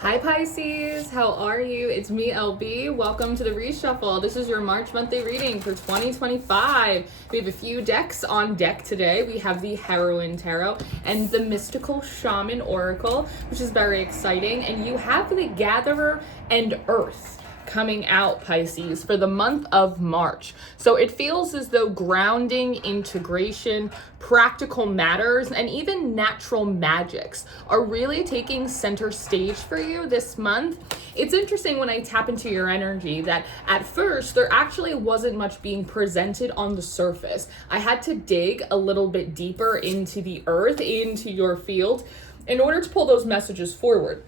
Hi Pisces, how are you? It's me, LB. Welcome to the Reshuffle. This is your March monthly reading for 2025. We have a few decks on deck today. We have the Heroine Tarot and the Mystical Shaman Oracle, which is very exciting. And you have the Gatherer and Earth coming out, Pisces, for the month of March. So it feels as though grounding, integration, practical matters, and even natural magics are really taking center stage for you this month. It's interesting when I tap into your energy that at first there actually wasn't much being presented on the surface. I had to dig a little bit deeper into the earth, into your field, in order to pull those messages forward.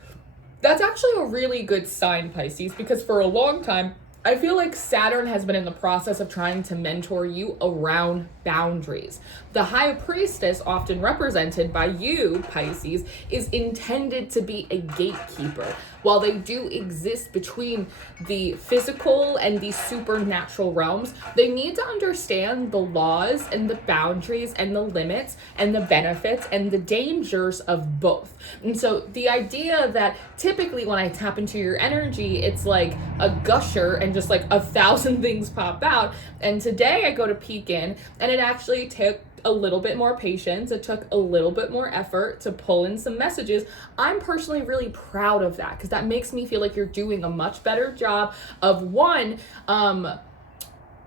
That's actually a really good sign, Pisces, because for a long time, I feel like Saturn has been in the process of trying to mentor you around boundaries. The High Priestess, often represented by you, Pisces, is intended to be a gatekeeper. While they do exist between the physical and the supernatural realms, they need to understand the laws and the boundaries and the limits and the benefits and the dangers of both. And so the idea that typically when I tap into your energy, it's like a gusher and just like 1,000 things pop out. And today I go to peek in, and it actually took a little bit more patience. It took a little bit more effort to pull in some messages. I'm personally really proud of that because that makes me feel like you're doing a much better job of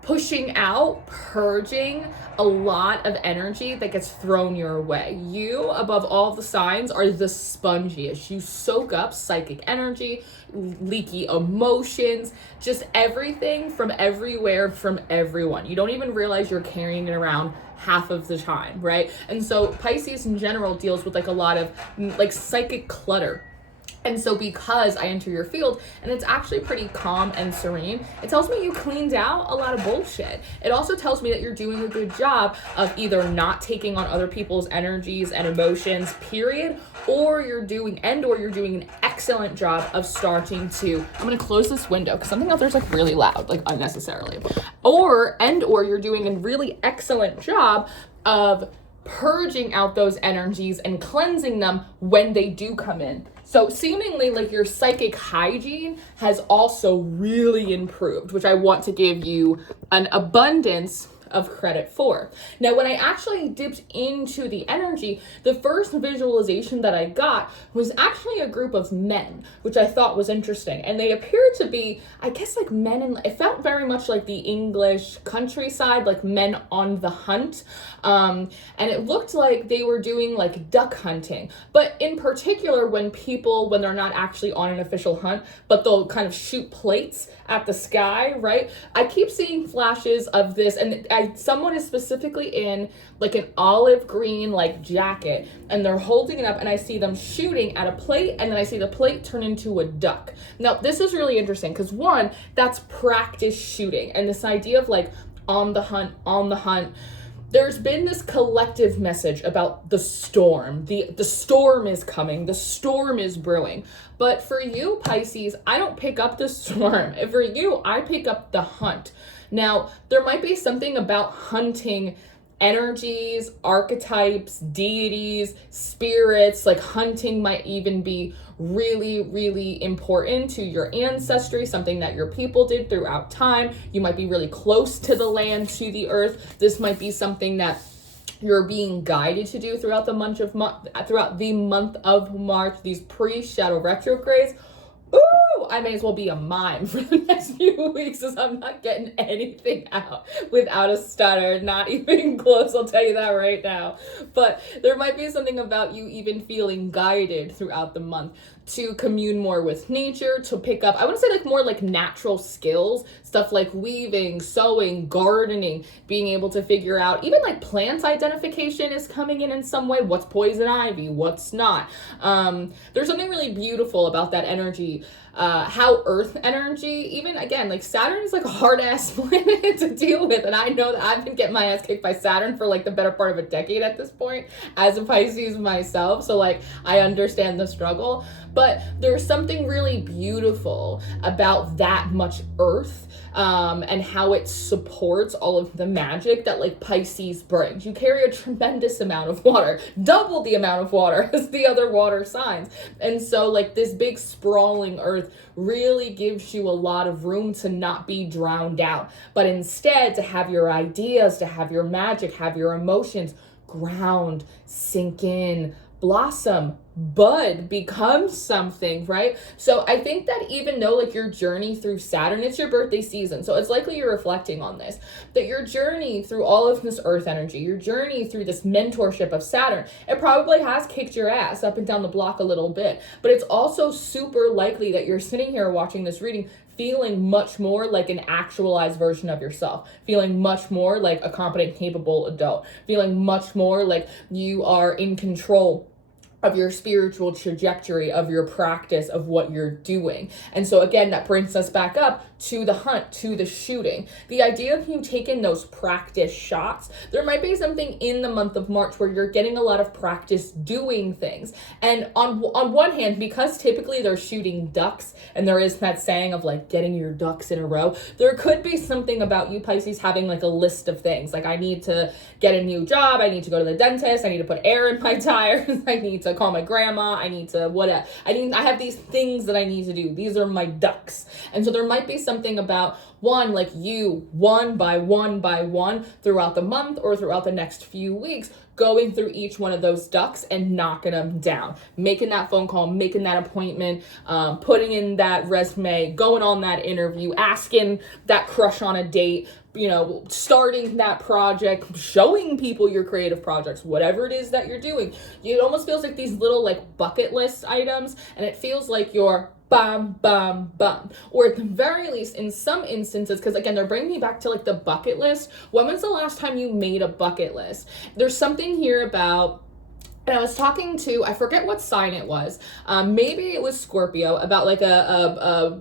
pushing out, purging a lot of energy that gets thrown your way. You, above all the signs, are the spongiest. You soak up psychic energy, leaky emotions, just everything from everywhere, from everyone. You don't even realize you're carrying it around half of the time, right? And so Pisces in general deals with like a lot of like psychic clutter. And so because I enter your field and it's actually pretty calm and serene, it tells me you cleaned out a lot of bullshit. It also tells me that you're doing a good job of either not taking on other people's energies and emotions, period, or you're doing an excellent job of starting to, I'm gonna close this window because something out there's like really loud, like unnecessarily. Or you're doing a really excellent job of purging out those energies and cleansing them when they do come in. So seemingly like your psychic hygiene has also really improved, which I want to give you an abundance of credit for. Now, when I actually dipped into the energy, the first visualization that I got was actually a group of men, which I thought was interesting. And they appeared to be, I guess, like men, and it felt very much like the English countryside, like men on the hunt. And it looked like they were doing like duck hunting. But in particular, when they're not actually on an official hunt, but they'll kind of shoot plates at the sky, right? I keep seeing flashes of this, and someone is specifically in like an olive green like jacket, and they're holding it up, and I see them shooting at a plate, and then I see the plate turn into a duck. Now, this is really interesting because one, that's practice shooting, and this idea of like on the hunt. There's been this collective message about the storm. The storm is coming. The storm is brewing. But for you, Pisces, I don't pick up the storm. For you, I pick up the hunt. Now, there might be something about hunting energies, archetypes, deities, spirits. Like hunting might even be really, really important to your ancestry, something that your people did throughout time. You might be really close to the land, to the earth. This might be something that you're being guided to do throughout the month of March, these pre-shadow retrogrades. Ooh, I may as well be a mime for the next few weeks as I'm not getting anything out without a stutter, not even close, I'll tell you that right now. But there might be something about you even feeling guided throughout the month to commune more with nature, to pick up, I wouldn't say like more like natural skills, stuff like weaving, sewing, gardening, being able to figure out, even like plant identification is coming in some way. What's poison ivy? What's not? There's something really beautiful about that energy. How earth energy, even again, like Saturn is like a hard ass planet to deal with. And I know that I've been getting my ass kicked by Saturn for like the better part of a decade at this point as a Pisces myself. So like, I understand the struggle. But there's something really beautiful about that much earth, and how it supports all of the magic that like Pisces brings. You carry a tremendous amount of water, double the amount of water as the other water signs. And so like this big sprawling earth really gives you a lot of room to not be drowned out, but instead to have your ideas, to have your magic, have your emotions ground, sink in, blossom, bud, become something, right? So I think that even though like your journey through Saturn, it's your birthday season, so it's likely you're reflecting on this, that your journey through all of this earth energy, your journey through this mentorship of Saturn, it probably has kicked your ass up and down the block a little bit, but it's also super likely that you're sitting here watching this reading feeling much more like an actualized version of yourself, feeling much more like a competent, capable adult, feeling much more like you are in control of your spiritual trajectory, of your practice, of what you're doing. And so again, that brings us back up to the hunt, to the shooting. The idea of you taking those practice shots, there might be something in the month of March where you're getting a lot of practice doing things. And on one hand, because typically they're shooting ducks, and there is that saying of like getting your ducks in a row, there could be something about you Pisces having like a list of things. Like, I need to get a new job, I need to go to the dentist, I need to put air in my tires, I need to call my grandma, I need to whatever. I have these things that I need to do. These are my ducks. And so there might be something about like you one by one throughout the month or throughout the next few weeks, going through each one of those ducks and knocking them down, making that phone call, making that appointment, putting in that resume, going on that interview, asking that crush on a date, starting that project, showing people your creative projects, whatever it is that you're doing. It almost feels like these little like bucket list items, and it feels like you're bum, bum, bum. Or at the very least, in some instances, because again, they're bringing me back to like the bucket list. When was the last time you made a bucket list? There's something here about, and I was talking to, I forget what sign it was, maybe it was Scorpio, about like a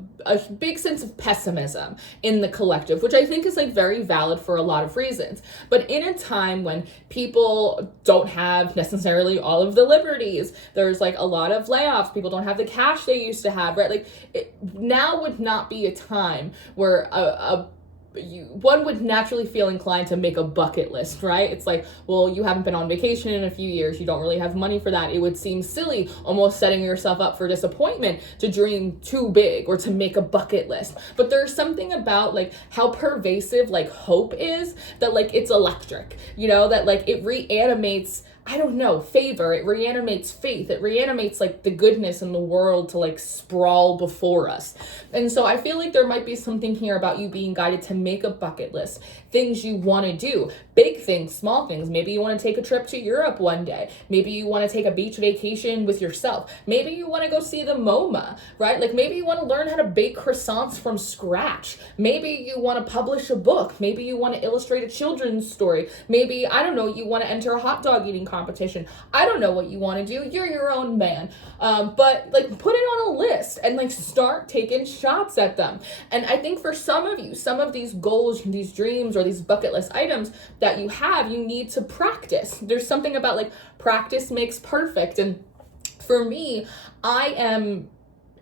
big sense of pessimism in the collective, which I think is like very valid for a lot of reasons. But in a time when people don't have necessarily all of the liberties, there's like a lot of layoffs, people don't have the cash they used to have, right? Like now would not be a time where one would naturally feel inclined to make a bucket list, right? It's like, well, you haven't been on vacation in a few years, you don't really have money for that. It would seem silly, almost setting yourself up for disappointment, to dream too big or to make a bucket list. But there's something about like how pervasive like hope is, that like it's electric, that like it reanimates, I don't know, favor, it reanimates faith, it reanimates like the goodness in the world to like sprawl before us. And so I feel like there might be something here about you being guided to make a bucket list, things you want to do, big things, small things. Maybe you want to take a trip to Europe one day. Maybe you want to take a beach vacation with yourself. Maybe you want to go see the MoMA, right? Like maybe you want to learn how to bake croissants from scratch. Maybe you want to publish a book. Maybe you want to illustrate a children's story. Maybe, I don't know, you want to enter a hot dog eating competition. I don't know what you want to do. You're your own man. But like put it on a list and like start taking shots at them. And I think for some of you, some of these goals, these dreams, or these bucket list items that you have, you need to practice. There's something about like practice makes perfect. And for me, I am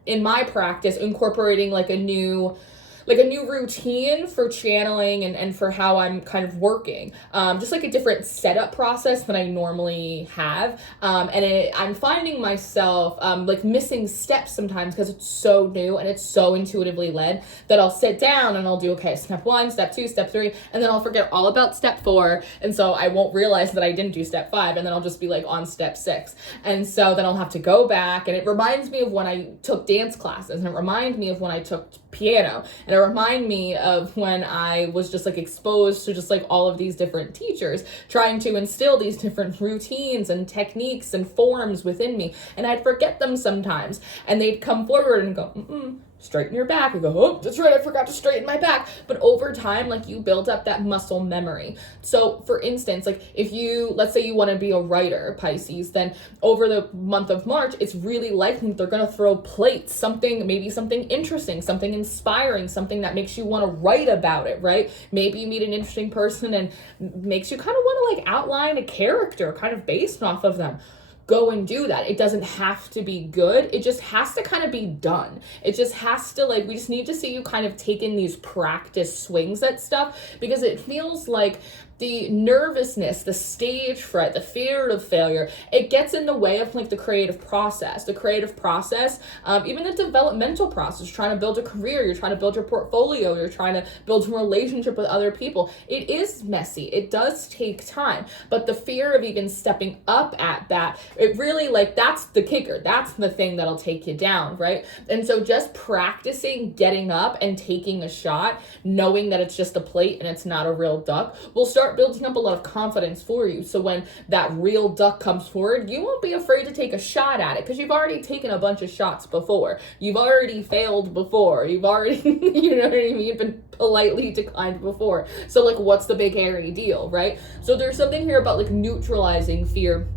in my practice incorporating like a new routine for channeling and for how I'm kind of working. Just like a different setup process than I normally have. I'm finding myself like missing steps sometimes because it's so new and it's so intuitively led that I'll sit down and I'll do, okay, step 1, step 2, step 3, and then I'll forget all about step 4. And so I won't realize that I didn't do step 5, and then I'll just be like on step 6. And so then I'll have to go back, and it reminds me of when I took dance classes, and it reminds me of when I took piano, and it remind me of when I was just like exposed to just like all of these different teachers trying to instill these different routines and techniques and forms within me, and I'd forget them sometimes, and they'd come forward and go, straighten your back. I go, oh, that's right, I forgot to straighten my back. But over time, like you build up that muscle memory. So for instance, like if let's say you want to be a writer, Pisces, then over the month of March, it's really likely they're going to throw plates, maybe something interesting, something inspiring, something that makes you want to write about it, right? Maybe you meet an interesting person and makes you kind of want to like outline a character kind of based off of them. go and do that. It doesn't have to be good. It just has to kind of be done. It just has to, like, we just need to see you kind of take in these practice swings at stuff, because it feels like the nervousness, the stage fright, the fear of failure, it gets in the way of like the creative process. Even the developmental process, trying to build a career, you're trying to build your portfolio, you're trying to build a relationship with other people. It is messy. It does take time, but the fear of even stepping up at that, it really, like, that's the kicker. That's the thing that'll take you down, right? And so just practicing getting up and taking a shot, knowing that it's just a plate and it's not a real duck, will start building up a lot of confidence for you. So when that real duck comes forward, you won't be afraid to take a shot at it, because you've already taken a bunch of shots before. You've already failed before. You've already, you know what I mean, been politely declined before. So like, what's the big hairy deal, right? So there's something here about like neutralizing fear,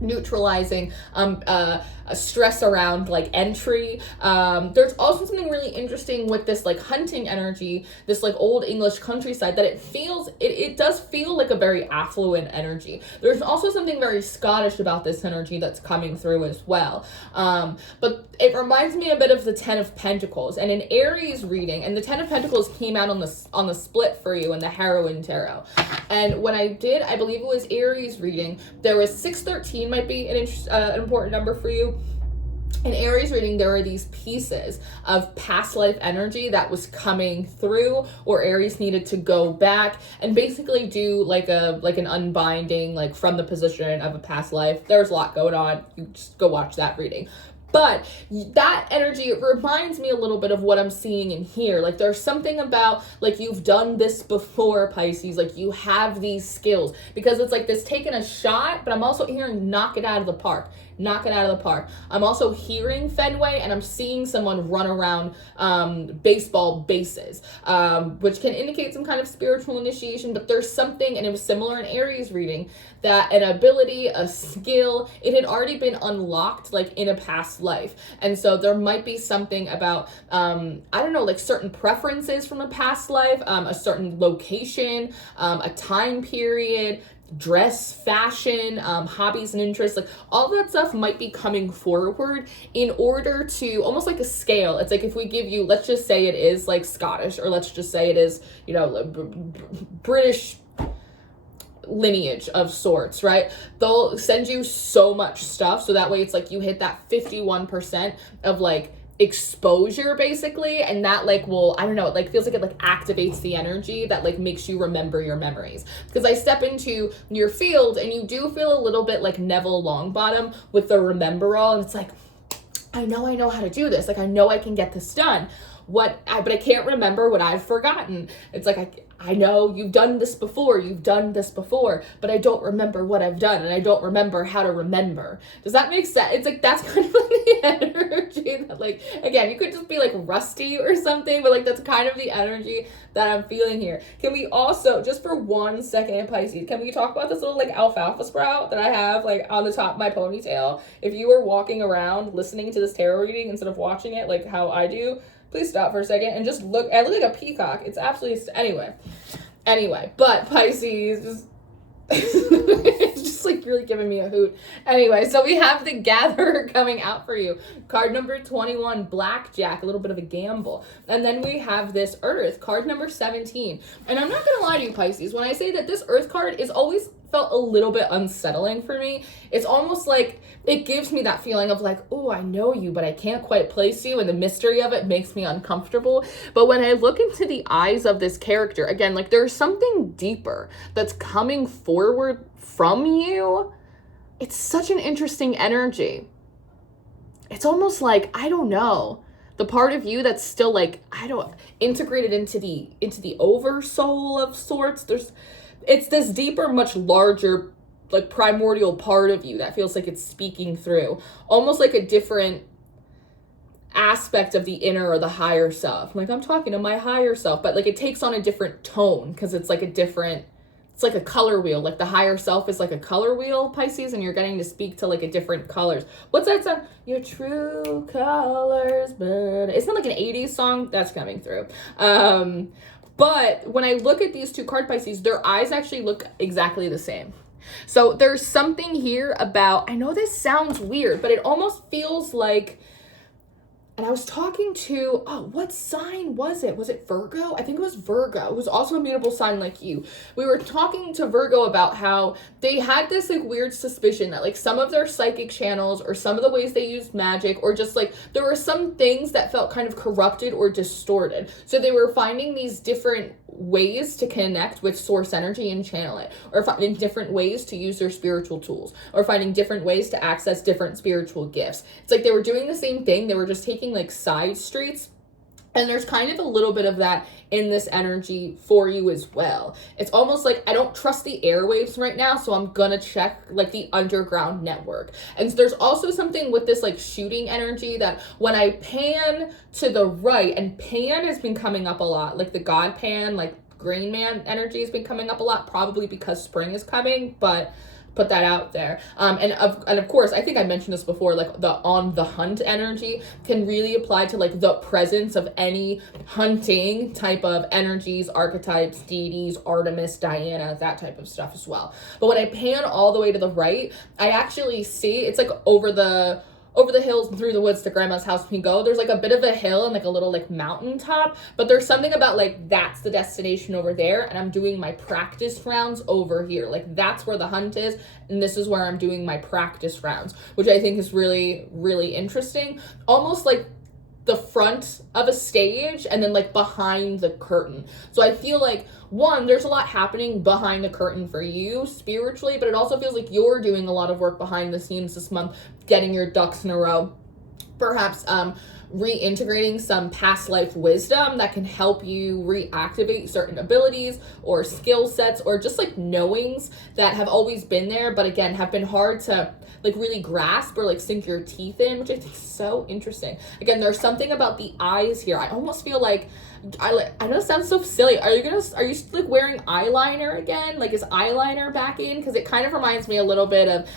neutralizing a stress around like entry. There's also something really interesting with this like hunting energy, this like old English countryside, that it does feel like a very affluent energy. There's also something very Scottish about this energy that's coming through as well. But it reminds me a bit of the Ten of Pentacles, and an Aries reading, and the Ten of Pentacles came out on the split for you in the Heroine Tarot. And when I did, I believe it was Aries reading, there was 613 might be an important number for you. In Aries reading, there are these pieces of past life energy that was coming through, or Aries needed to go back and basically do like an unbinding, like from the position of a past life. There's a lot going on. You just go watch that reading. But that energy, it reminds me a little bit of what I'm seeing in here. Like, there's something about, like, you've done this before, Pisces. Like, you have these skills. Because it's like this taking a shot, but I'm also hearing knock it out of the park. Knock it out of the park. I'm also hearing Fenway, and I'm seeing someone run around baseball bases, which can indicate some kind of spiritual initiation. But there's something, and it was similar in Aries reading, that an ability, a skill, it had already been unlocked like in a past life. And so there might be something about, I don't know, like certain preferences from a past life, a certain location, a time period, dress, fashion, hobbies and interests, like all that stuff might be coming forward in order to, almost like a scale. It's like if we give you, let's just say it is like Scottish, or let's just say it is, you know, British lineage of sorts, right? They'll send you so much stuff, so that way it's like you hit that 51% of like exposure basically, and that like will, I don't know, it like feels like it like activates the energy that like makes you remember your memories. Because I step into your field and you do feel a little bit like Neville Longbottom with the remember all, and it's like, I know how to do this, like I know I can get this done, but I can't remember what I've forgotten. It's like I know you've done this before, but I don't remember what I've done, and I don't remember how to remember. Does that make sense? It's like, that's kind of like the energy that, like, again, you could just be like rusty or something, but like that's kind of the energy that I'm feeling here. Can we also, just for 1 second, Pisces, can we talk about this little like alfalfa sprout that I have like on the top of my ponytail? If you were walking around listening to this tarot reading instead of watching it like how I do, please stop for a second and just look. I look like a peacock. It's absolutely anyway, but Pisces, it's just like really giving me a hoot. Anyway, so we have the Gatherer coming out for you. Card number 21, Blackjack, a little bit of a gamble. And then we have this Earth, card number 17. And I'm not gonna lie to you, Pisces, when I say that this Earth card is always felt a little bit unsettling for me. It's almost like it gives me that feeling of like, oh, I know you, but I can't quite place you, and the mystery of it makes me uncomfortable. But when I look into the eyes of this character, again, like there's something deeper that's coming forward from you. It's such an interesting energy. It's almost like, I don't know, the part of you that's still like, integrated into the oversoul of sorts. It's this deeper, much larger, like primordial part of you that feels like it's speaking through, almost like a different aspect of the inner or the higher self. Like, I'm talking to my higher self, but like it takes on a different tone because it's like it's like a color wheel. Like the higher self is like a color wheel, Pisces, and you're getting to speak to like a different colors. What's that song? Your true colors, but it's not like an 80s song that's coming through. But when I look at these two card Pisces, their eyes actually look exactly the same. So there's something here about, I know this sounds weird, but it almost feels like, and I was talking to, what sign was it? Was it Virgo? I think it was Virgo. It was also a mutable sign like you. We were talking to Virgo about how they had this like weird suspicion that like some of their psychic channels or some of the ways they used magic, or just like there were some things that felt kind of corrupted or distorted. So they were finding these different ways to connect with source energy and channel it, or finding different ways to use their spiritual tools, or finding different ways to access different spiritual gifts. It's like they were doing the same thing, they were just taking like side streets. And there's kind of a little bit of that in this energy for you as well. It's almost like I don't trust the airwaves right now, so I'm gonna check like the underground network. And so there's also something with this like shooting energy that when I pan to the right, and pan has been coming up a lot, like the God Pan, like Green Man energy has been coming up a lot, probably because spring is coming, but put that out there. And of course, I think I mentioned this before, like the on the hunt energy can really apply to like the presence of any hunting type of energies, archetypes, deities, Artemis, Diana, that type of stuff as well. But when I pan all the way to the right, I actually see, it's like over the hills and through the woods to grandma's house we go. There's like a bit of a hill and like a little like mountain top, but there's something about like that's the destination over there, and I'm doing my practice rounds over here. Like that's where the hunt is, and this is where I'm doing my practice rounds, which I think is really, really interesting. Almost like the front of a stage and then like behind the curtain. So I feel like one, there's a lot happening behind the curtain for you spiritually, but it also feels like you're doing a lot of work behind the scenes this month, getting your ducks in a row, perhaps reintegrating some past life wisdom that can help you reactivate certain abilities or skill sets, or just like knowings that have always been there, but again have been hard to like really grasp or like sink your teeth in, which I think is so interesting. Again, there's something about the eyes here. I almost feel like I know it sounds so silly. Are you like wearing eyeliner again? Like is eyeliner back in? Because it kind of reminds me a little bit of,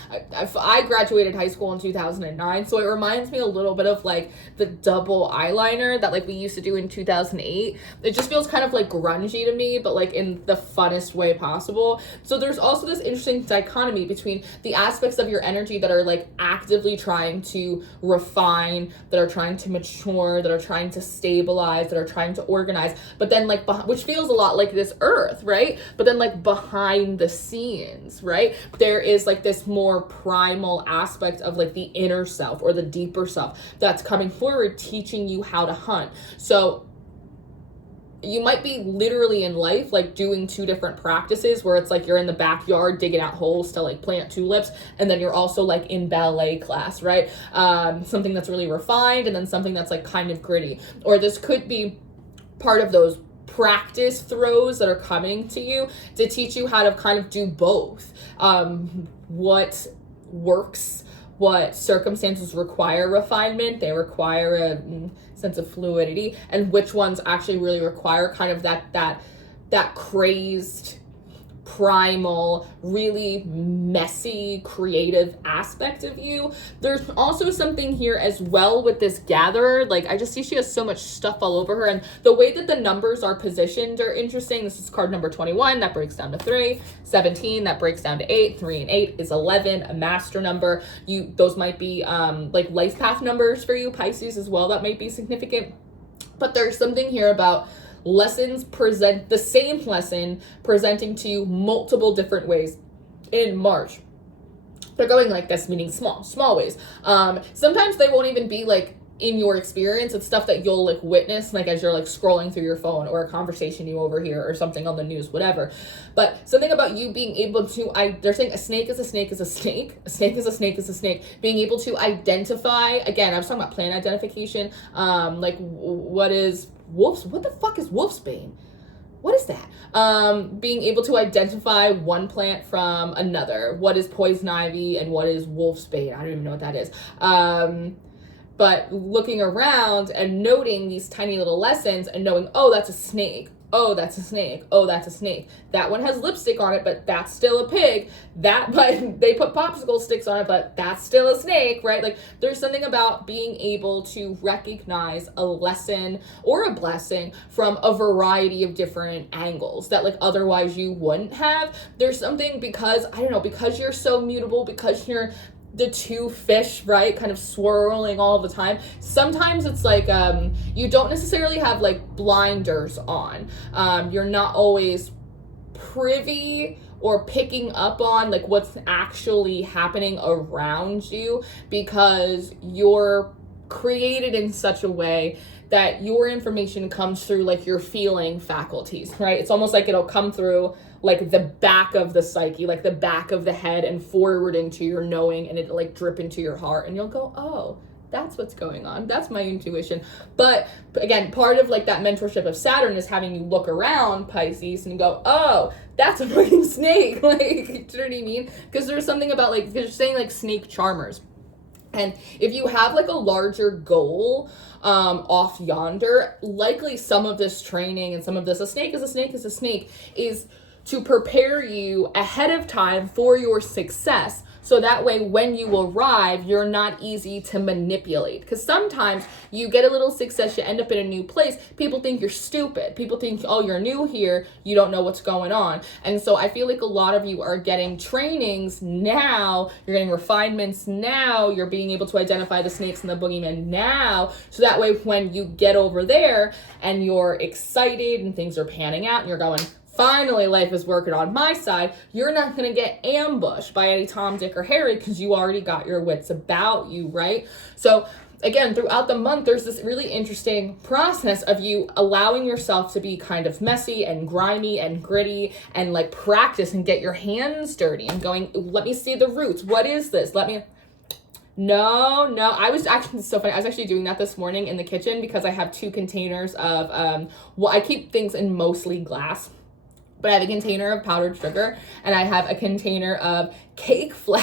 I graduated high school in 2009, so it reminds me a little bit of like the double eyeliner that like we used to do in 2008. It just feels kind of like grungy to me, but like in the funnest way possible. So there's also this interesting dichotomy between the aspects of your energy that are like actively trying to refine, that are trying to mature, that are trying to stabilize, that are trying to organize, but then like which feels a lot like this earth, right? But then like behind the scenes, right, there is like this more primal aspect of like the inner self or the deeper self that's coming forward, teaching you how to hunt. So you might be literally in life like doing two different practices where it's like you're in the backyard digging out holes to like plant tulips, and then you're also like in ballet class, right? Something that's really refined, and then something that's like kind of gritty. Or this could be part of those practice throws that are coming to you to teach you how to kind of do both. What works, what circumstances require refinement, they require a sense of fluidity, and which ones actually really require kind of that crazed, primal, really messy, creative aspect of you. There's also something here as well with this gatherer. Like I just see she has so much stuff all over her, and the way that the numbers are positioned are interesting. This is card number 21, that breaks down to 3, 17, that breaks down to 8, 3 and 8 is 11, a master number. Those might be like life path numbers for you, Pisces, as well, that might be significant. But there's something here about lessons present the same lesson presenting to you multiple different ways in March. They're going like this, meaning small ways. Sometimes they won't even be like in your experience. It's stuff that you'll like witness, like as you're like scrolling through your phone, or a conversation you overhear, or something on the news, whatever. But something about you being able to, they're saying a snake is a snake is a snake. A snake is a snake is a snake. Being able to identify, again, I was talking about plant identification. Like what is what the fuck is wolfsbane? What is that? Being able to identify one plant from another. What is poison ivy and what is wolfsbane? I don't even know what that is. But looking around and noting these tiny little lessons and knowing, oh, that's a snake. oh, that's a snake. Oh, that's a snake. That one has lipstick on it, but that's still a pig. But they put popsicle sticks on it, but that's still a snake, right? Like, there's something about being able to recognize a lesson or a blessing from a variety of different angles that, like, otherwise you wouldn't have. There's something because you're so mutable, because you're the two fish, right, kind of swirling all the time. Sometimes it's like you don't necessarily have like blinders on. You're not always privy or picking up on like what's actually happening around you, because you're created in such a way that your information comes through like your feeling faculties, right? It's almost like it'll come through like the back of the psyche, like the back of the head, and forward into your knowing, and it'll like drip into your heart, and you'll go, oh, that's what's going on. That's my intuition. But again, part of like that mentorship of Saturn is having you look around, Pisces, and go, oh, that's a fucking snake. Like, do you know what I mean? Because there's something about like, they're saying like snake charmers. And if you have like a larger goal off yonder, likely some of this training and some of this, a snake is a snake is a snake, is to prepare you ahead of time for your success. So that way, when you arrive, you're not easy to manipulate. Because sometimes you get a little success, you end up in a new place. People think you're stupid. People think, oh, you're new here, you don't know what's going on. And so I feel like a lot of you are getting trainings now, you're getting refinements now, you're being able to identify the snakes and the boogeyman now. So that way, when you get over there and you're excited and things are panning out and you're going, finally, life is working on my side, you're not going to get ambushed by any Tom, Dick, or Harry, because you already got your wits about you, right? So again, throughout the month, there's this really interesting process of you allowing yourself to be kind of messy and grimy and gritty and like practice and get your hands dirty and going, let me see the roots. What is this? No, I was actually, it's so funny. I was actually doing that this morning in the kitchen because I have 2 containers of, I keep things in mostly glass. But I have a container of powdered sugar and I have a container of cake flour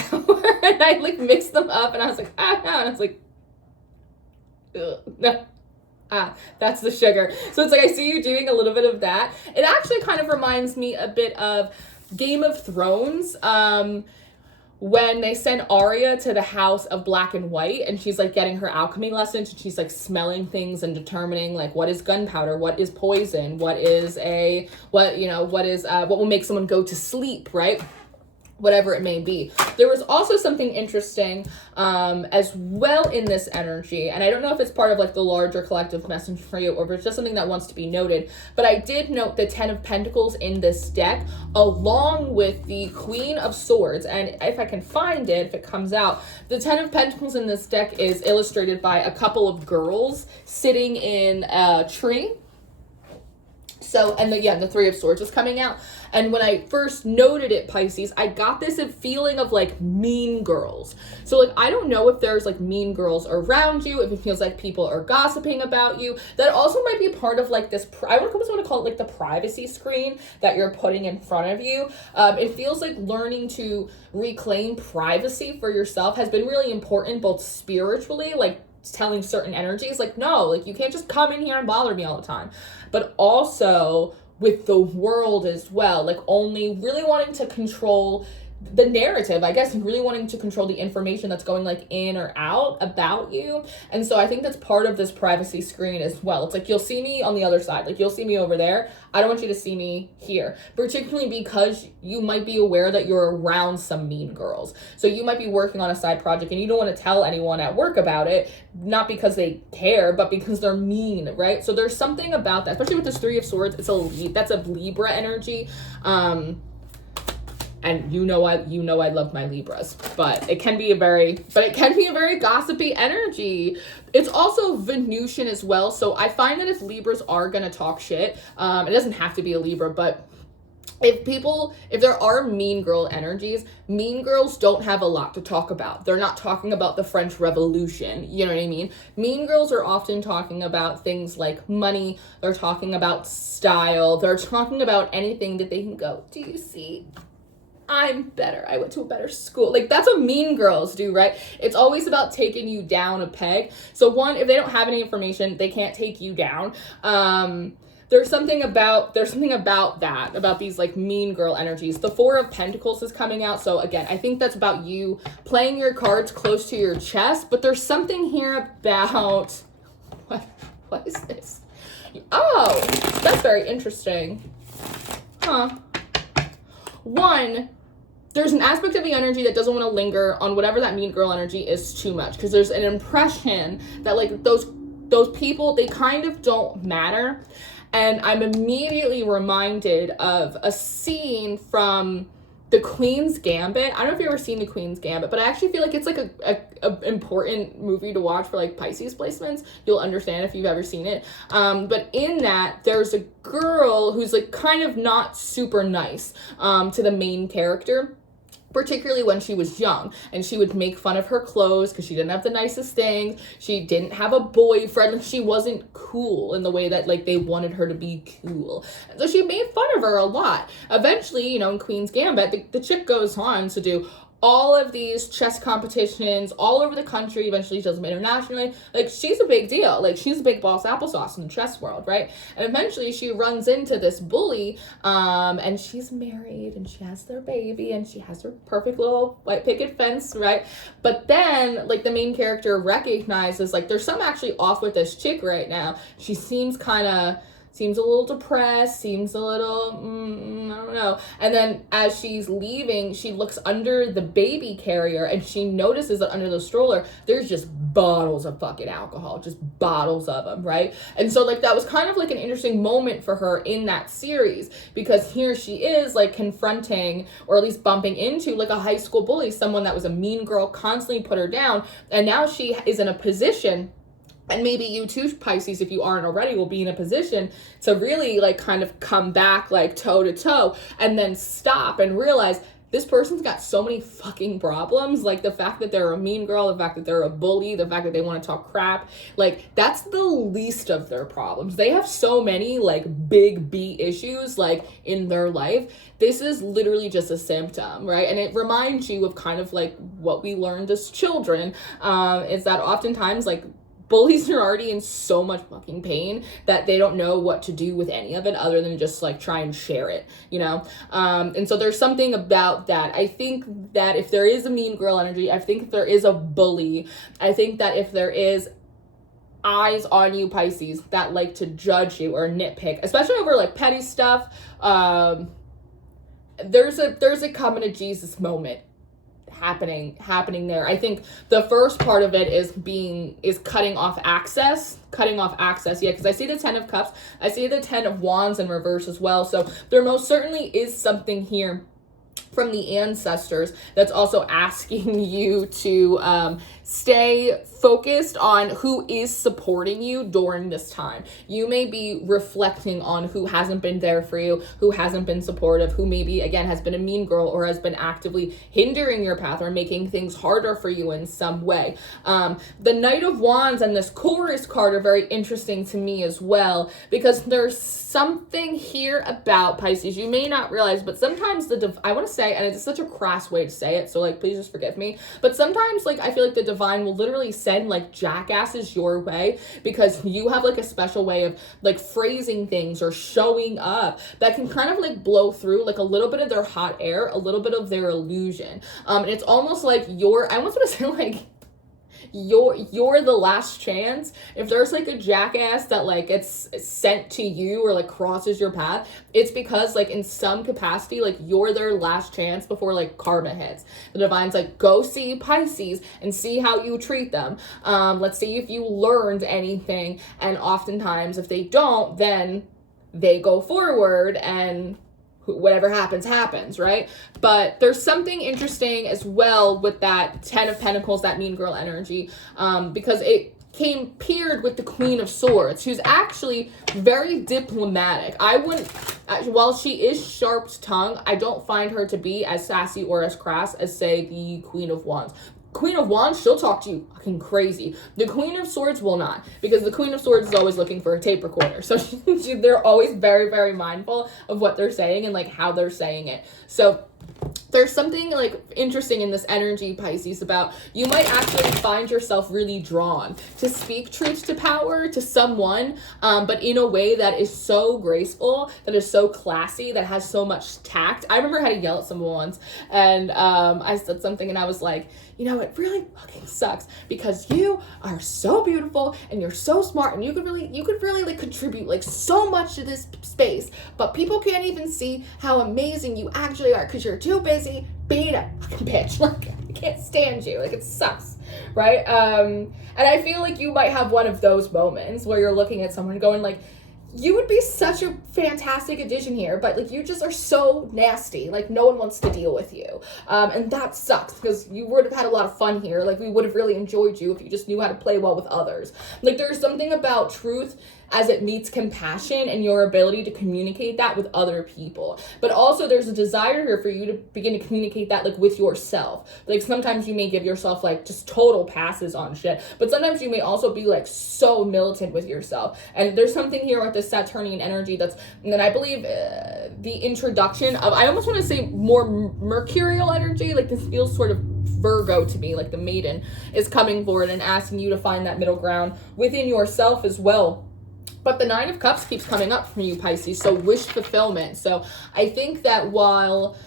and I like mixed them up and I was like, no. And I was like, no. That's the sugar. So it's like, I see you doing a little bit of that. It actually kind of reminds me a bit of Game of Thrones. When they send Arya to the house of black and white and she's like getting her alchemy lessons and she's like smelling things and determining like what is gunpowder, what is poison, what will make someone go to sleep, right? Whatever it may be. There was also something interesting as well in this energy, and I don't know if it's part of like the larger collective message for you or if it's just something that wants to be noted, but I did note the 10 of Pentacles in this deck along with the Queen of Swords, and if I can find it, if it comes out, the 10 of Pentacles in this deck is illustrated by a couple of girls sitting in a tree. So, and the 3 of Swords is coming out. And when I first noted it, Pisces, I got this feeling of like mean girls. So like, I don't know if there's like mean girls around you, if it feels like people are gossiping about you. That also might be part of like this, I almost want to call it like the privacy screen that you're putting in front of you. It feels like learning to reclaim privacy for yourself has been really important, both spiritually, like telling certain energies, like, no, like you can't just come in here and bother me all the time. But also with the world as well, like only really wanting to control the narrative, I guess, and really wanting to control the information that's going like in or out about you. And so I think that's part of this privacy screen as well. It's like, you'll see me on the other side, like you'll see me over there. I don't want you to see me here, particularly because you might be aware that you're around some mean girls. So you might be working on a side project and you don't want to tell anyone at work about it, not because they care, but because they're mean, right? So there's something about that, especially with this 3 of Swords. That's a Libra energy. And you know I love my Libras, but it can be a very gossipy energy. It's also Venusian as well. So I find that if Libras are gonna talk shit, it doesn't have to be a Libra, but if there are mean girl energies, mean girls don't have a lot to talk about. They're not talking about the French Revolution, you know what I mean? Mean girls are often talking about things like money, they're talking about style, they're talking about anything that they can go, do you see I'm better. I went to a better school. Like, that's what mean girls do, right? It's always about taking you down a peg. So one, if they don't have any information, they can't take you down. There's something about that, about these like mean girl energies. The Four of Pentacles is coming out. So again, I think that's about you playing your cards close to your chest, but there's something here about what is this? Oh, that's very interesting. Huh. One, there's an aspect of the energy that doesn't want to linger on whatever that mean girl energy is too much, because there's an impression that like those people, they kind of don't matter. And I'm immediately reminded of a scene from The Queen's Gambit. I don't know if you've ever seen The Queen's Gambit, but I actually feel like it's like a important movie to watch for like Pisces placements. You'll understand if you've ever seen it. But in that, there's a girl who's like kind of not super nice to the main character, particularly when she was young, and she would make fun of her clothes because she didn't have the nicest things. She didn't have a boyfriend. She wasn't cool in the way that like they wanted her to be cool. And so she made fun of her a lot. Eventually, you know, in Queen's Gambit, the chick goes on to do all of these chess competitions all over the country. Eventually she does them internationally. Like, she's a big deal. Like, she's a big boss applesauce in the chess world, right? And eventually she runs into this bully, and she's married, and she has their baby, and she has her perfect little white picket fence, right? But then, like, the main character recognizes, like, there's something actually off with this chick right now. She seems a little depressed, seems a little, I don't know. And then as she's leaving, she looks under the baby carrier, and she notices that under the stroller, there's just bottles of fucking alcohol, just bottles of them, right? And so, like, that was kind of like an interesting moment for her in that series, because here she is, like, confronting, or at least bumping into, like, a high school bully, someone that was a mean girl, constantly put her down, and now she is in a position. And maybe you too, Pisces, if you aren't already, will be in a position to really like kind of come back like toe to toe, and then stop and realize this person's got so many fucking problems. Like the fact that they're a mean girl, the fact that they're a bully, the fact that they want to talk crap, like that's the least of their problems. They have so many like big B issues like in their life. This is literally just a symptom, right? And it reminds you of kind of like what we learned as children, is that oftentimes like bullies are already in so much fucking pain that they don't know what to do with any of it other than just like try and share it, you know? And so there's something about that. I think that if there is a mean girl energy, I think if there is a bully, I think that if there is eyes on you, Pisces, that like to judge you or nitpick, especially over like petty stuff, there's a coming to Jesus moment happening there. I think the first part of it is cutting off access. Yeah, because I see the 10 of Cups, I see the 10 of Wands in reverse as well. So there most certainly is something here from the ancestors that's also asking you to stay focused on who is supporting you during this time. You may be reflecting on who hasn't been there for you, who hasn't been supportive, who maybe again has been a mean girl or has been actively hindering your path or making things harder for you in some way. The Knight of Wands and this Chorus card are very interesting to me as well, because there's something here about Pisces you may not realize, but sometimes I want to say, and it's such a crass way to say it, so like please just forgive me, but sometimes like I feel like the divine will literally send like jackasses your way because you have like a special way of like phrasing things or showing up that can kind of like blow through like a little bit of their hot air, a little bit of their illusion. And it's almost like I almost want to say like you're the last chance. If there's like a jackass that like gets sent to you or like crosses your path, it's because like in some capacity like you're their last chance before like karma hits. The divine's like, go see Pisces and see how you treat them. Let's see if you learned anything. And oftentimes if they don't, then they go forward and whatever happens, right? But there's something interesting as well with that 10 of Pentacles, that mean girl energy, because it came paired with the Queen of Swords, who's actually very diplomatic. While she is sharp-tongued, I don't find her to be as sassy or as crass as, say, the Queen of Wands. Queen of Wands, she'll talk to you fucking crazy. The Queen of Swords will not, because the Queen of Swords is always looking for a tape recorder. So they're always very, very mindful of what they're saying and like how they're saying it. So there's something like interesting in this energy, Pisces, about you might actually find yourself really drawn to speak truth to power to someone, but in a way that is so graceful, that is so classy, that has so much tact. I remember I had to yell at someone once, and I said something, and I was like, you know, it really fucking sucks because you are so beautiful and you're so smart and you could really like contribute like so much to this space, but people can't even see how amazing you actually are because you're too busy being a fucking bitch. Like, I can't stand you. Like, it sucks, right? And I feel like you might have one of those moments where you're looking at someone going like, you would be such a fantastic addition here, but like you just are so nasty. Like, no one wants to deal with you. And that sucks because you would have had a lot of fun here. Like, we would have really enjoyed you if you just knew how to play well with others. Like, there's something about truth as it meets compassion and your ability to communicate that with other people. But also there's a desire here for you to begin to communicate that like with yourself. Like, sometimes you may give yourself like just total passes on shit, but sometimes you may also be like so militant with yourself. And there's something here with this Saturnian energy and then I believe the introduction of, I almost want to say more mercurial energy. Like, this feels sort of Virgo to me, like the maiden is coming forward and asking you to find that middle ground within yourself as well. But the Nine of Cups keeps coming up for you, Pisces, so wish fulfillment. So I think that while,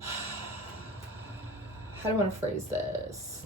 how do I want to phrase this?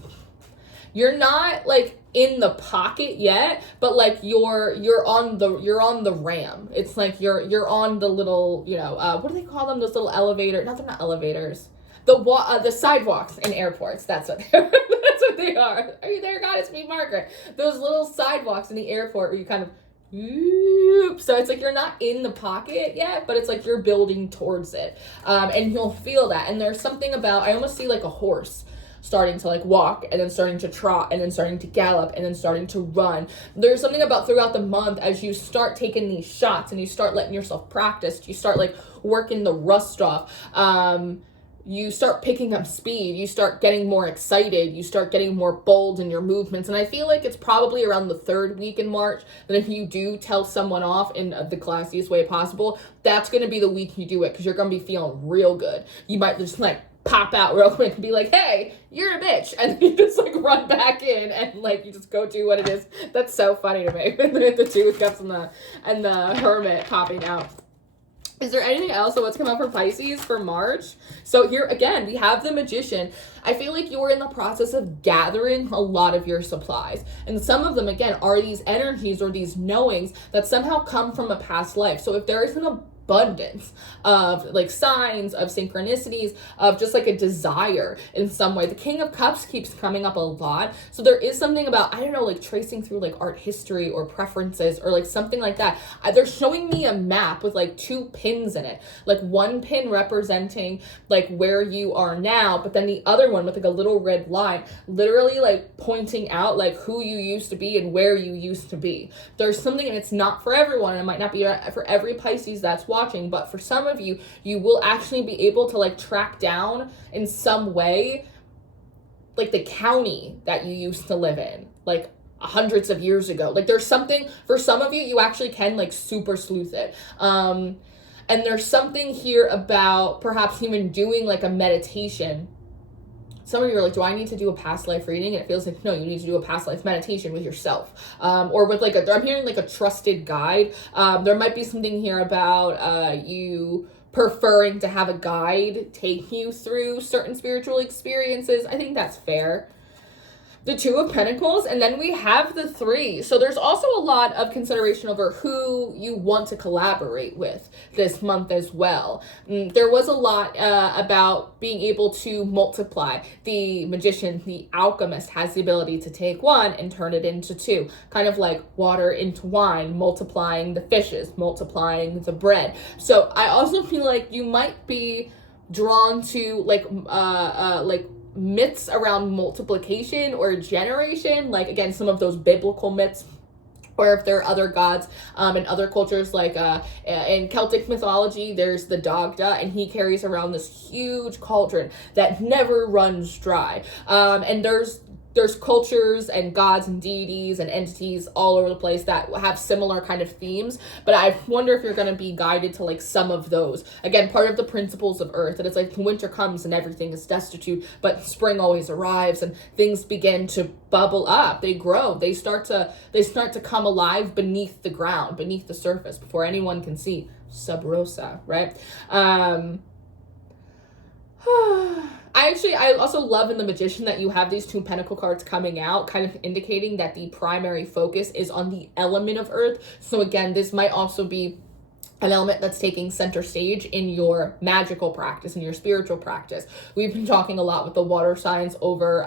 You're not like in the pocket yet, but like you're on the ram. It's like you're on the little, you know, what do they call them? Those little elevators? No, they're not elevators. The sidewalks in airports. That's what that's what they are. Are you there, God? It's me, Margaret. Those little sidewalks in the airport where you kind of, so it's like you're not in the pocket yet, but it's like you're building towards it, and you'll feel that. And there's something about, I almost see like a horse starting to like walk and then starting to trot and then starting to gallop and then starting to run. There's something about throughout the month as you start taking these shots and you start letting yourself practice, you start like working the rust off, you start picking up speed, you start getting more excited, you start getting more bold in your movements. And I feel like it's probably around the 3rd week in March that if you do tell someone off in the classiest way possible, that's going to be the week you do it, because you're going to be feeling real good. You might just like pop out real quick and be like, hey, you're a bitch, and you just like run back in and like you just go do what it is. That's so funny to me. The 2 of Cups and the Hermit popping out. Is there anything else of what's come up for Pisces for March? So here again, we have the Magician. I feel like you're in the process of gathering a lot of your supplies. And some of them, again, are these energies or these knowings that somehow come from a past life. So if there is an abundance of like signs, of synchronicities, of just like a desire in some way. The King of Cups keeps coming up a lot. So there is something about, I don't know, like tracing through like art history or preferences or like something like that. They're showing me a map with like 2 pins in it. Like one pin representing like where you are now, but then the other one with like a little red line, literally like pointing out like who you used to be and where you used to be. There's something, and it's not for everyone, and it might not be for every Pisces that's watching, but for some of you, you will actually be able to like track down in some way like the county that you used to live in, like hundreds of years ago. Like there's something, for some of you, you actually can like super sleuth it. And there's something here about perhaps even doing like a meditation. Some of you are like, do I need to do a past life reading? And it feels like, no, you need to do a past life meditation with yourself. Or with like I'm hearing like a trusted guide. There might be something here about you preferring to have a guide take you through certain spiritual experiences. I think that's fair. The 2 of Pentacles, and then we have the 3. So there's also a lot of consideration over who you want to collaborate with this month as well. There was a lot about being able to multiply. The Magician, the Alchemist, has the ability to take 1 and turn it into 2. Kind of like water into wine, multiplying the fishes, multiplying the bread. So I also feel like you might be drawn to like myths around multiplication or generation, like again some of those biblical myths, or if there are other gods in other cultures, like in Celtic mythology there's the Dagda, and he carries around this huge cauldron that never runs dry, and there's there's cultures and gods and deities and entities all over the place that have similar kind of themes, but I wonder if you're going to be guided to like some of those. Again, part of the principles of Earth, that it's like winter comes and everything is destitute, but spring always arrives and things begin to bubble up. They grow. They start to come alive beneath the ground, beneath the surface, before anyone can see. Sub rosa, right? I also love in the Magician that you have these two pentacle cards coming out, kind of indicating that the primary focus is on the element of Earth. So again, this might also be an element that's taking center stage in your magical practice, in your spiritual practice. We've been talking a lot with the water signs over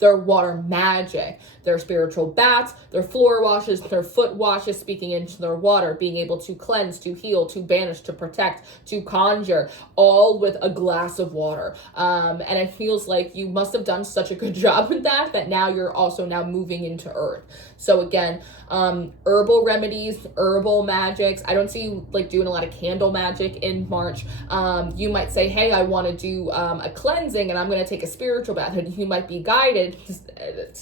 their water magic, their spiritual baths, their floor washes, their foot washes, speaking into their water, being able to cleanse, to heal, to banish, to protect, to conjure, all with a glass of water. And it feels like you must have done such a good job with that now you're also now moving into Earth. So again, herbal remedies, herbal magics. I don't see you like doing a lot of candle magic in March. You might say, hey, I want to do a cleansing and I'm going to take a spiritual bath. And you might be guided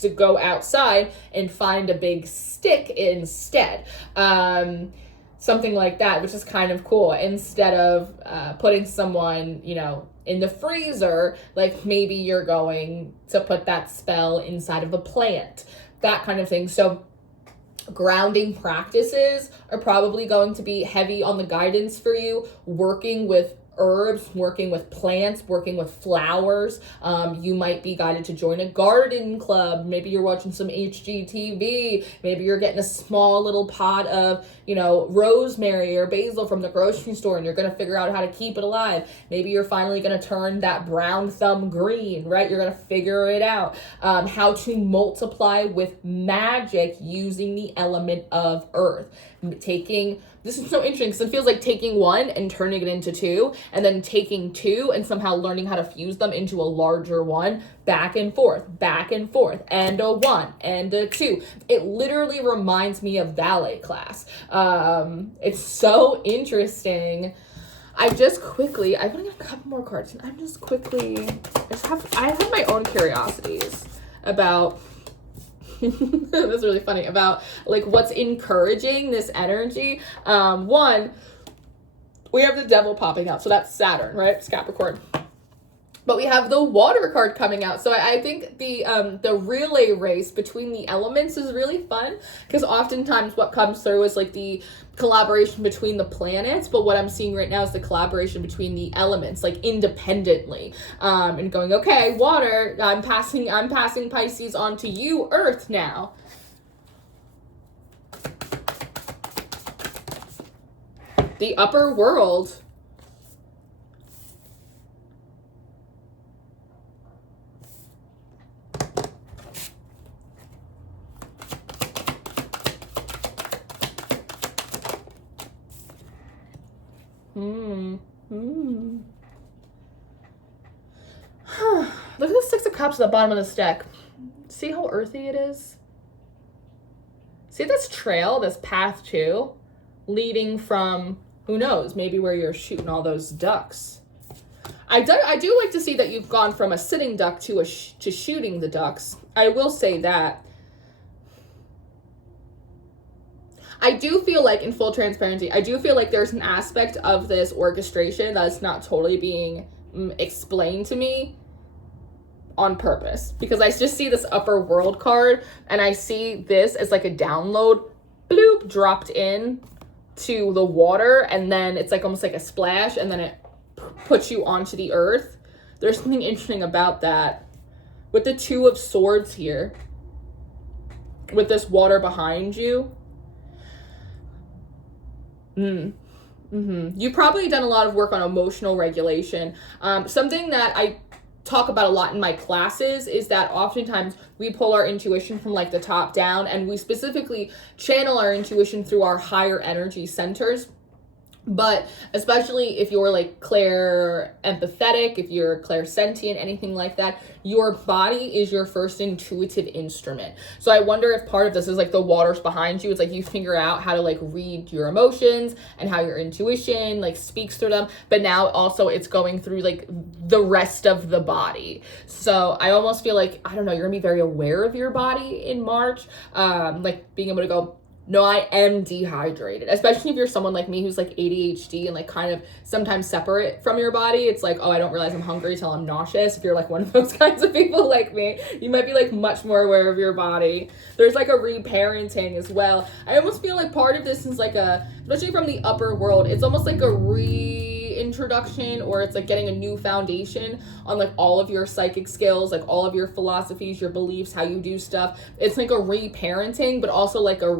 to go outside and find a big stick instead. Something like that, which is kind of cool. Instead of putting someone, in the freezer, like maybe you're going to put that spell inside of a plant, that kind of thing. So grounding practices are probably going to be heavy on the guidance for you, working with herbs, working with plants, working with flowers. You might be guided to join a garden club. Maybe you're watching some HGTV. Maybe you're getting a small little pot of, rosemary or basil from the grocery store and you're going to figure out how to keep it alive. Maybe you're finally going to turn that brown thumb green, right? You're going to figure it out. How to multiply with magic using the element of Earth. This is so interesting because it feels like taking one and turning it into two, and then taking two and somehow learning how to fuse them into a larger one, back and forth, and a one, and a two. It literally reminds me of ballet class. It's so interesting. I've only got a couple more cards, and I have my own curiosities about that's really funny about like what's encouraging this energy. One, we have the devil popping out, so that's Saturn, right? It's Capricorn. But we have the water card coming out. So I think the relay race between the elements is really fun because oftentimes what comes through is like the collaboration between the planets. But what I'm seeing right now is the collaboration between the elements, like independently, and going, okay, water, I'm passing Pisces on to you, Earth now. The upper world. Look at the Six of Cups at the bottom of this deck. See how earthy it is? See this trail, this path too, leading from, who knows, maybe where you're shooting all those ducks. I do like to see that you've gone from a sitting duck to shooting the ducks. I will say that. I do feel like, in full transparency, I do feel like there's an aspect of this orchestration that's not totally being explained to me on purpose. Because I just see this upper world card, and I see this as like a download, bloop, dropped in to the water, and then it's like almost like a splash, and then it puts you onto the earth. There's something interesting about that. With the Two of Swords here, with this water behind you. You've probably done a lot of work on emotional regulation. Something that I talk about a lot in my classes is that oftentimes we pull our intuition from like the top down, and we specifically channel our intuition through our higher energy centers. But especially if you're like clair empathetic, if you're clairsentient, anything like that, your body is your first intuitive instrument. So I wonder if part of this is like the waters behind you. It's like you figure out how to like read your emotions and how your intuition like speaks through them. But now also it's going through like the rest of the body. So I almost feel like, I don't know, you're gonna be very aware of your body in March. Like being able to go, no, I am dehydrated, especially if you're someone like me who's like ADHD and like kind of sometimes separate from your body. It's like, oh, I don't realize I'm hungry till I'm nauseous. If you're like one of those kinds of people like me, you might be like much more aware of your body. There's like a reparenting as well. I almost feel like part of this is like especially from the upper world, it's almost like a reintroduction, or it's like getting a new foundation on like all of your psychic skills, like all of your philosophies, your beliefs, how you do stuff. It's like a reparenting, but also like a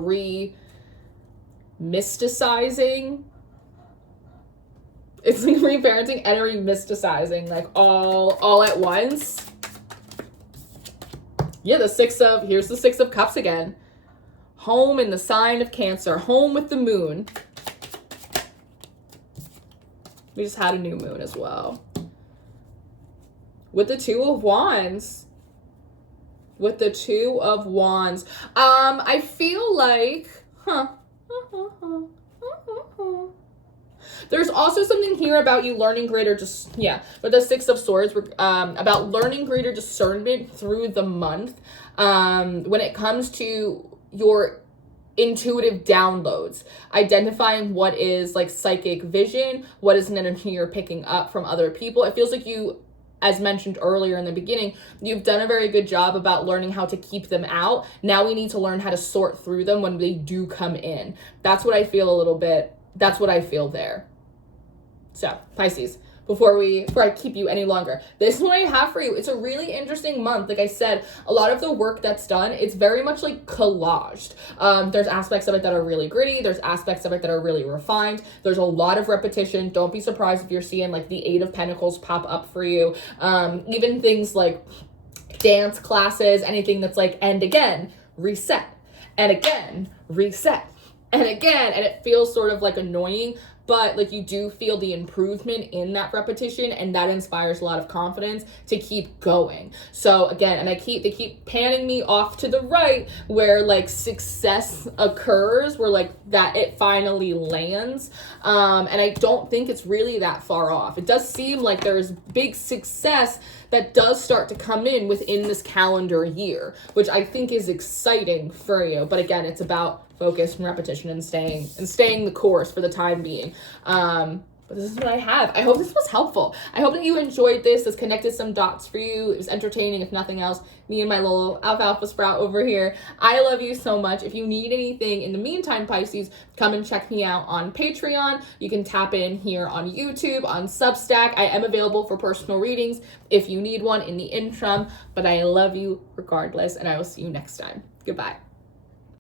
mysticizing. It's like reparenting and remysticizing, like all at once. Yeah, here's the Six of Cups again. Home in the sign of Cancer, home with the moon. We just had a new moon as well. With the Two of Wands. With the Two of Wands. I feel like, there's also something here about you learning greater, with the Six of Swords, about learning greater discernment through the month when it comes to your intuitive downloads, identifying what is like psychic vision, what is an energy you're picking up from other people. It feels like you, as mentioned earlier in the beginning, you've done a very good job about learning how to keep them out. Now we need to learn how to sort through them when they do come in. That's what I feel a little bit. That's what I feel there. So, Pisces, before I keep you any longer, this is what I have for you. It's a really interesting month. Like I said, a lot of the work that's done, it's very much like collaged. There's aspects of it that are really gritty. There's aspects of it that are really refined. There's a lot of repetition. Don't be surprised if you're seeing like the Eight of Pentacles pop up for you. Even things like dance classes, anything that's like, and again, reset, and again, reset, and again, and it feels sort of like annoying, but like you do feel the improvement in that repetition, and that inspires a lot of confidence to keep going. So again, and they keep panning me off to the right where like success occurs, where like that it finally lands. And I don't think it's really that far off. It does seem like there's big success that does start to come in within this calendar year, which I think is exciting for you. But again, it's about focus and repetition and staying the course for the time being. But this is what I have. I hope this was helpful. I hope that you enjoyed this. This connected some dots for you. It was entertaining, if nothing else. Me and my little alfalfa sprout over here. I love you so much. If you need anything in the meantime, Pisces, come and check me out on Patreon. You can tap in here on YouTube, on Substack. I am available for personal readings if you need one in the interim. But I love you regardless, and I will see you next time. Goodbye.